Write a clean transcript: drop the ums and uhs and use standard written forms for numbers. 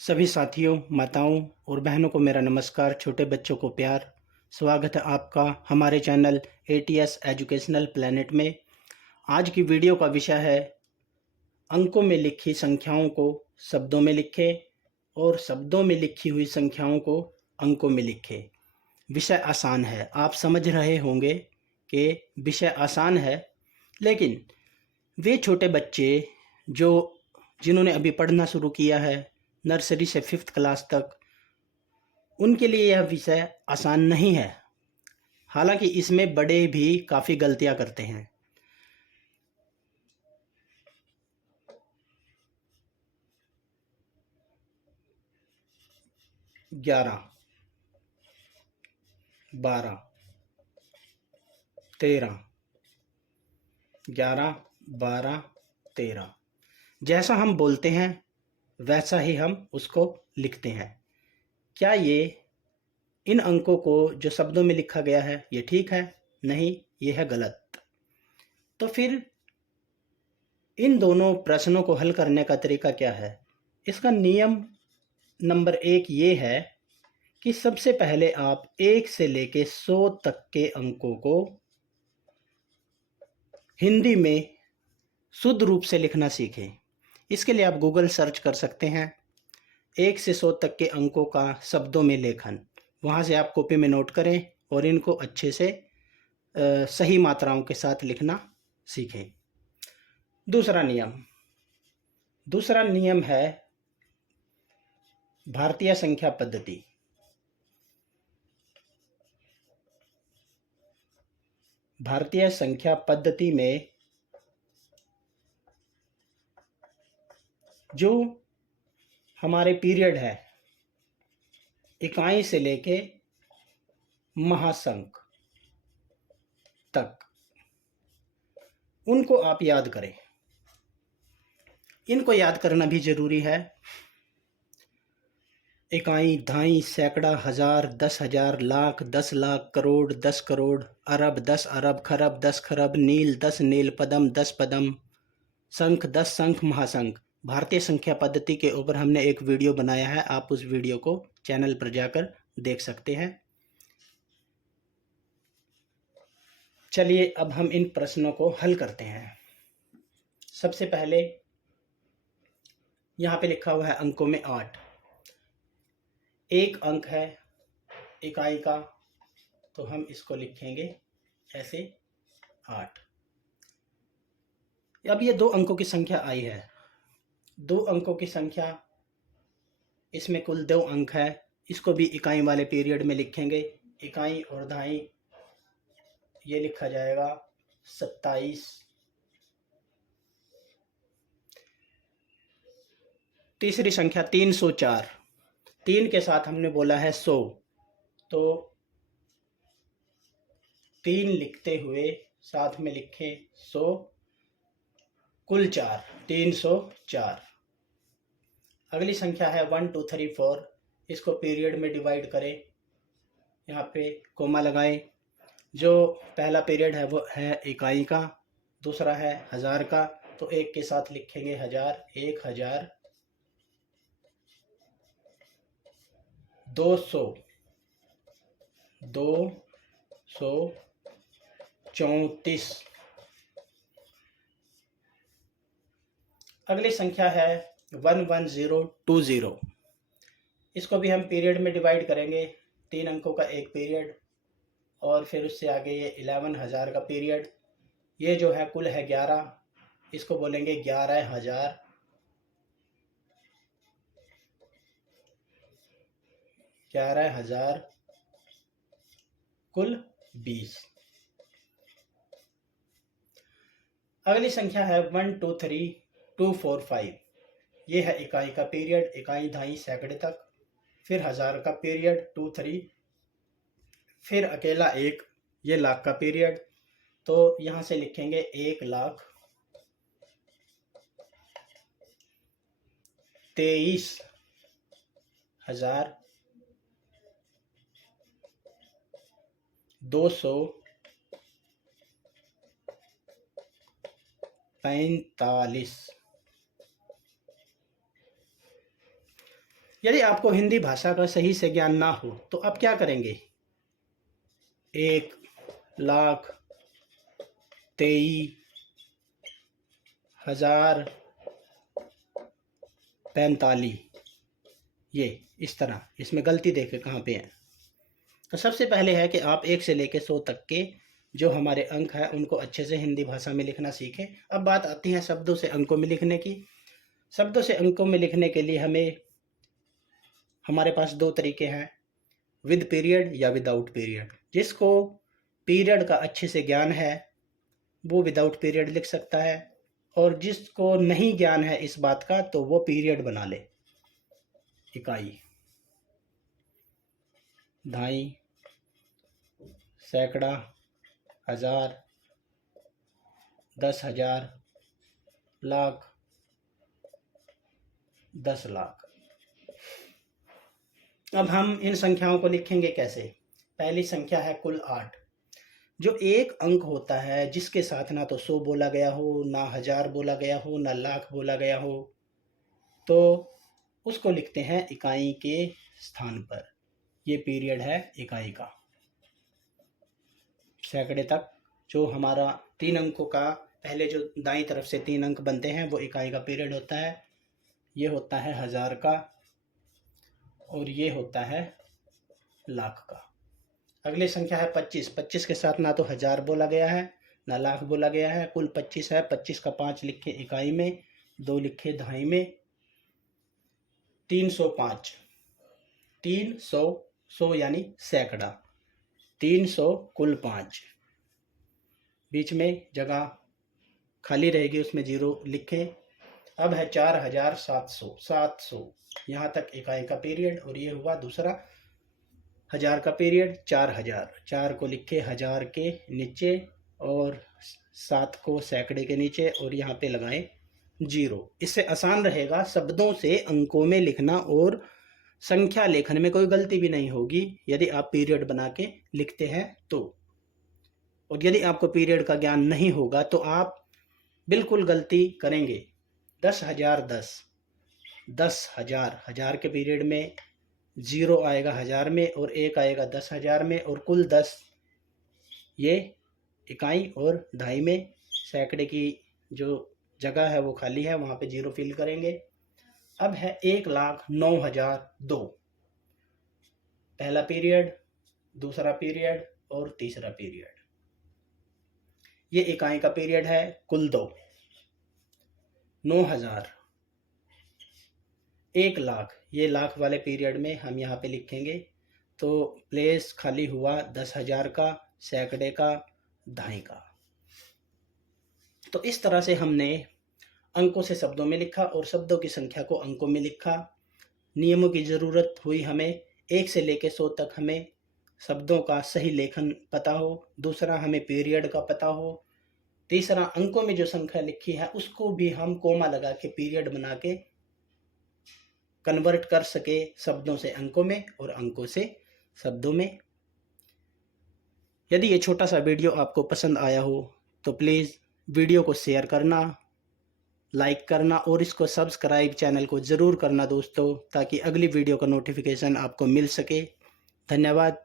सभी साथियों, माताओं और बहनों को मेरा नमस्कार। छोटे बच्चों को प्यार। स्वागत है आपका हमारे चैनल एटीएस एजुकेशनल प्लेनेट में। आज की वीडियो का विषय है अंकों में लिखी संख्याओं को शब्दों में लिखें और शब्दों में लिखी हुई संख्याओं को अंकों में लिखें। विषय आसान है, आप समझ रहे होंगे कि विषय आसान है, लेकिन वे छोटे बच्चे जिन्होंने अभी पढ़ना शुरू किया है, नर्सरी से 5th क्लास तक, उनके लिए यह विषय आसान नहीं है। हालांकि इसमें बड़े भी काफ़ी गलतियां करते हैं। 11, 12, 13, 11, 12, 13 जैसा हम बोलते हैं वैसा ही हम उसको लिखते हैं। क्या इन अंकों को जो शब्दों में लिखा गया है ये ठीक है? नहीं, ये है गलत। तो फिर इन दोनों प्रश्नों को हल करने का तरीका क्या है? इसका नियम नंबर 1 ये है कि सबसे पहले आप 1 से लेके 100 तक के अंकों को हिंदी में शुद्ध रूप से लिखना सीखें। इसके लिए आप गूगल सर्च कर सकते हैं 1 से 100 तक के अंकों का शब्दों में लेखन। वहाँ से आप कॉपी में नोट करें और इनको अच्छे से सही मात्राओं के साथ लिखना सीखें। दूसरा नियम है भारतीय संख्या पद्धति। भारतीय संख्या पद्धति में जो हमारे पीरियड है, इकाई से लेके महासंख्य तक, उनको आप याद करें। इनको याद करना भी जरूरी है। इकाई, दहाई, सैकड़ा, हजार, 10,000, लाख, 10 लाख, करोड़, 10 करोड़, अरब, 10 अरब, खरब, 10 खरब, नील, 10 नील, पदम, 10 पदम, संख, 10 संख, महासंख। भारतीय संख्या पद्धति के ऊपर हमने एक वीडियो बनाया है, आप उस वीडियो को चैनल पर जाकर देख सकते हैं। चलिए अब हम इन प्रश्नों को हल करते हैं। सबसे पहले यहाँ पे लिखा हुआ है अंकों में 8। एक अंक है इकाई का, तो हम इसको लिखेंगे ऐसे 8। अब ये 2 अंकों की संख्या आई है। 2 अंकों की संख्या, इसमें कुल 2 अंक है। इसको भी इकाई वाले पीरियड में लिखेंगे। इकाई और दहाई, ये लिखा जाएगा 27। तीसरी संख्या 304। 3 के साथ हमने बोला है 100, तो 3 लिखते हुए साथ में लिखें 100, कुल 4, 304। अगली संख्या है 1 2 3 4। इसको पीरियड में डिवाइड करें, यहाँ पे कोमा लगाएं। जो पहला पीरियड है वो है इकाई का, दूसरा है हजार का, तो एक के साथ लिखेंगे 1000, 1000, 200, 234। अगली संख्या है 11020। इसको भी हम पीरियड में डिवाइड करेंगे। 3 अंकों का एक पीरियड और फिर उससे आगे ये 11,000 का पीरियड। ये जो है कुल है 11, इसको बोलेंगे 11,000। 11,000 कुल 20। अगली संख्या है 123245। ये है इकाई का पीरियड, इकाई, दहाई, सैकड़े तक, फिर हजार का पीरियड 23, फिर अकेला 1, ये लाख का पीरियड। तो यहाँ से लिखेंगे 1,23,245। यदि आपको हिंदी भाषा का सही से ज्ञान ना हो तो आप क्या करेंगे? 1,23,045, ये इस तरह, इसमें गलती देखें कहाँ पे है। तो सबसे पहले है कि आप 1 से लेकर 100 तक के जो हमारे अंक हैं उनको अच्छे से हिंदी भाषा में लिखना सीखें। अब बात आती है शब्दों से अंकों में लिखने की। शब्दों से अंकों में लिखने के लिए हमारे पास 2 तरीके हैं, विद पीरियड या विदाउट पीरियड। जिसको पीरियड का अच्छे से ज्ञान है वो विदाउट पीरियड लिख सकता है, और जिसको नहीं ज्ञान है इस बात का तो वो पीरियड बना ले। इकाई, दहाई, सैकड़ा, हजार, 10,000, लाख, 10 लाख। अब हम इन संख्याओं को लिखेंगे कैसे? पहली संख्या है कुल 8। जो एक अंक होता है जिसके साथ ना तो 100 बोला गया हो, ना 1000 बोला गया हो, ना लाख बोला गया हो, तो उसको लिखते हैं इकाई के स्थान पर। ये पीरियड है इकाई का। सैकड़े तक जो हमारा 3 अंकों का, पहले जो दाईं तरफ से 3 अंक बनते हैं वो इकाई का पीरियड होता है। ये होता है 1000 का और ये होता है लाख का। अगली संख्या है 25। 25 के साथ ना तो 1000 बोला गया है ना लाख बोला गया है, कुल 25 है। 25 का 5 लिखे इकाई में, 2 लिखे दहाई में। 305, 300, 100 यानी सैकड़ा, 300 कुल 5। बीच में जगह खाली रहेगी उसमें 0 लिखे। अब है 4700, 700, यहाँ तक इकाई का पीरियड, और ये हुआ दूसरा 1000 का पीरियड। 4000, 4 को लिखे 1000 के नीचे और 7 को सैकड़े के नीचे, और यहाँ पे लगाएं 0। इससे आसान रहेगा शब्दों से अंकों में लिखना, और संख्या लेखन में कोई गलती भी नहीं होगी यदि आप पीरियड बना के लिखते हैं तो। और यदि आपको पीरियड का ज्ञान नहीं होगा तो आप बिल्कुल गलती करेंगे। 10,000, 10,000, 1000 के पीरियड में 0 आएगा 1000 में और 1 आएगा 10,000 में, और कुल 10 ये इकाई और दहाई में। सैकड़े की जो जगह है वो खाली है, वहाँ पे 0 फिल करेंगे। अब है 1,09,002, पहला पीरियड, दूसरा पीरियड और तीसरा पीरियड। ये इकाई का पीरियड है कुल 2। 9,000, 1 लाख, ये लाख वाले पीरियड में हम यहाँ पे लिखेंगे, तो प्लेस खाली हुआ 10,000 का, सैकड़े का, दहाई का। तो इस तरह से हमने अंकों से शब्दों में लिखा और शब्दों की संख्या को अंकों में लिखा। नियमों की ज़रूरत हुई हमें, 1 से लेकर 100 तक हमें शब्दों का सही लेखन पता हो, दूसरा हमें पीरियड का पता हो, तीसरा अंकों में जो संख्या लिखी है उसको भी हम कोमा लगा के पीरियड बना के कन्वर्ट कर सके शब्दों से अंकों में और अंकों से शब्दों में। यदि ये छोटा सा वीडियो आपको पसंद आया हो तो प्लीज़ वीडियो को शेयर करना, लाइक करना और इसको सब्सक्राइब चैनल को ज़रूर करना दोस्तों, ताकि अगली वीडियो का नोटिफिकेशन आपको मिल सके। धन्यवाद।